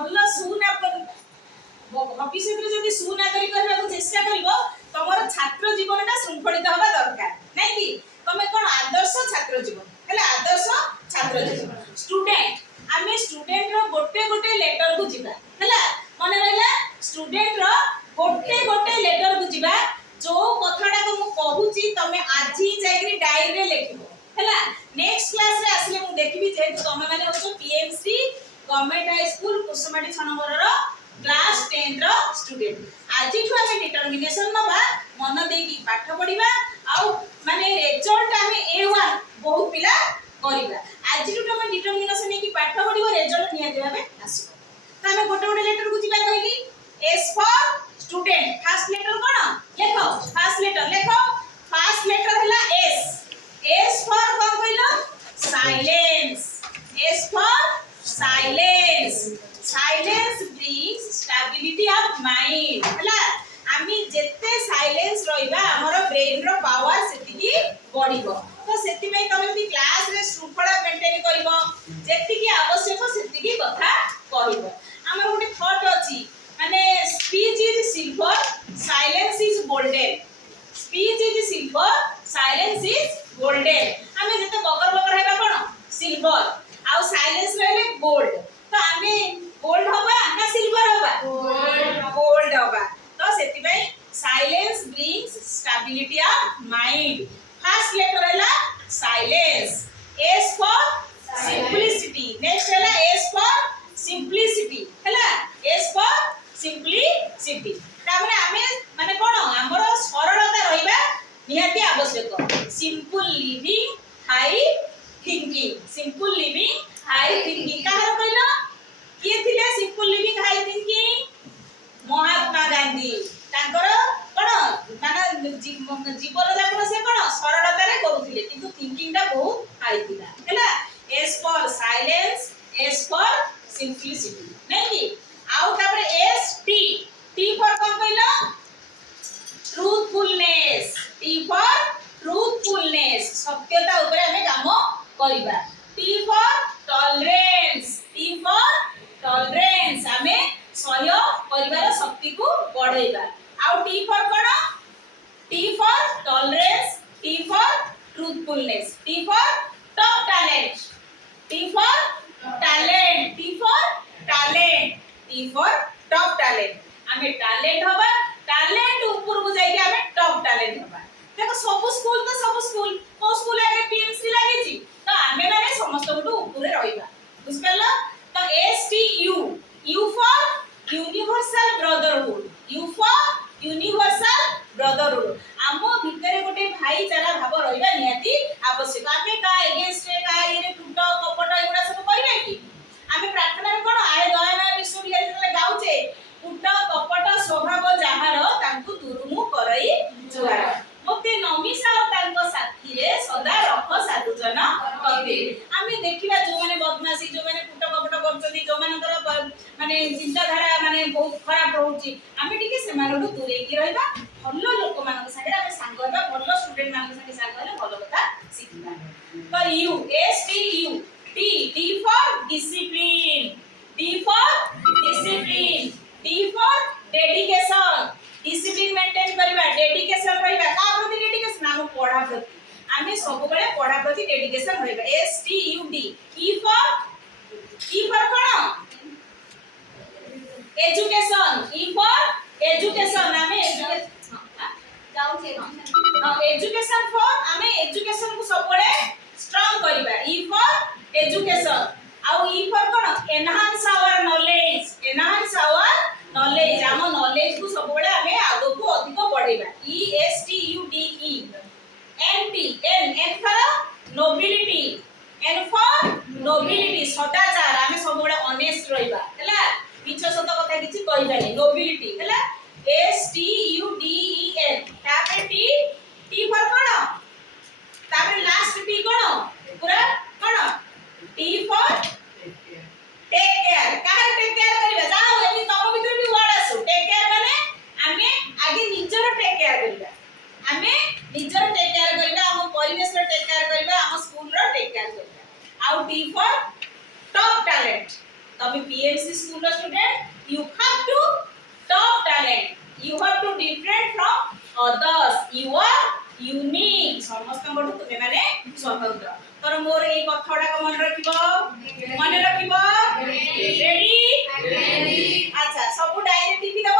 भल सुना भविष्य में जब सुनागरिक होगा चेष्टा कर तुम छात्र जीवन श्रृंखलित हवा दरकार नहीं कि तुम कौन आदर्श छात्र जीवन है आदर्श छात्र जीवन स्टूडेंट आम स्टूडेंट गोटे गोटे लेटर को जीवा है मन रहा स्टूडेंट गोटे गोटे लेटर को जीवा जो कथाटा को कहूची तुम आज जाकरी डायरी रे लिखो है नेक्स्ट क्लास रे आसले मु देखबी जेहेतु तुम माने हो PMC government high school Kusumati 6 number रो क्लास 10 रो स्टूडेंट आज आम डिटरमिनेशन नबा मन देकी पाठ पढ़िबा आउ माने रिजल्ट आम A1 बहुत पिला करिबा आज तुम डिटरमिनेशन की पाठ पढ़िबो रिजल्ट निया देबे आसीबो त आम गोटे गोटे लेटर को जीवा कहली S for student first letter कोन लेखो फर्स्ट लेटर हला S फॉर कोन कहलो silence S for silence brings stability of mind हला आमी जेते साइलेंस रहिबा हमर ब्रेन रो पावर सेति की बढ़िबो तो सेति में तमे भी क्लास रे श्रृंखला मेंटेन करिवो जेति की आवश्यक सेति की कथा कहिबो हमर गोटे थॉट अछि माने speech is silver silence is golden speech is silver silence is golden हमें जते बकर हेबा कोन सिल्वर आ साइलेंस रहले गोल्ड तो हमें गोल्ड होबा ना सिल्वर होबा गोल्ड होबा तो सेति भाई silence brings stability of mind first letter हैला silence S for simplicity next हैला S फॉर सिंपलिसिटी हैला S फॉर सिंपलिसिटी तामने हमें माने कोन हमर सरलता रहिबा निहाती आवश्यक सिंपल लिविंग हाई थिंकिंग काहर कहलो के थिले simple living high thinking Mahatma Gandhi तांकर कोन माने जीवन जापन से कोन सरलता रे करूथिले किंतु थिंकिंग ता बहुत हाई थिला हैला S for silence S for simplicity नहीं आउ तापर S T फॉर कोन कहलो ट्रूथफुलनेस T फॉर ट्रूथफुलनेस सत्यता ऊपर हमें काम करिबा T फॉर टॉलरेंस हमें सहय परिवार शक्ति को बढ़ाइबा आउ T for cone T for tolerance T for truthfulness T for top talent T for top talent हमें टैलेंट होबा टैलेंट ऊपर को जाई के हमें टॉप टैलेंट होबा देखो सब स्कूल को स्कूल आगे पीएमसी लागि छी तो हमें माने समस्त गुटो ऊपर रहिबा बुझपल्ला तो U फॉर यूनिवर्सल ब्रदरहुड आमो भितरे गोटे भाईचारा भाव रहिबा निहाती आवश्यक आमे का एगेंस्ट रे का ये टूट कपट एगुडा सब करिबा कि आमे प्रार्थना रे कोन आए दयाना विश्वविद्यालय जले गाउचे टूट कपट स्वभाव जहार तांकु दुरुमु करई जुआर मते नमिसा तांको साथी रे सदा रख साधुजन कहिबे आमे देखिबा जो माने बदमाशी जो माने टूट कपट करचदी जो मानकर माने चिंताधारा माने बहुत खराब रहउची आमे टिके से मानडू दूरे की रहबा भलो लोक मानक संगे आमे संग होबा भलो स्टूडेंट मानक संगे संग होले भलो कथा सिखबा तो U S T for discipline D for dedication discipline maintain करबा डेडिकेशन रहबा का प्रति डेडिकेशन हम पढ़ा प्रति आमे सब बेले पढ़ा प्रति डेडिकेशन रहबा STUD E फॉर कोन एजुकेशन आमे एजुकेशन फॉर आमे एजुकेशन को सब बेले स्ट्रांग करबा E फॉर एजुकेशन आउ E फॉर कोन एनहांस आवर नॉलेज आम नॉलेज को सब बेले आमे आगो को अधिक बढ़ेबा ESTUDE N फॉर नोबिलिटी सदाचार आमे सब बेले ऑनेस्ट रहबा हैला मिछ सत कथा किछि कहिबानी नोबिलिटी हैला STUDEN तापर T फॉर कोन तापर लास्ट T कोन पूरा कोन T for take care school student you have to top talent you have to different from others you are unique ସମସ୍ତଙ୍କଠୁ ତୁମେ ମାନେ ସ୍ୱତନ୍ତ୍ର ତର ମୋର ଏଇ କଥାଟା ମନେ ରଖିବ ରେଡି ଆଚ୍ଛା ସବୁ ଡାଇରେକ୍ଟ ଟିପି ଦବ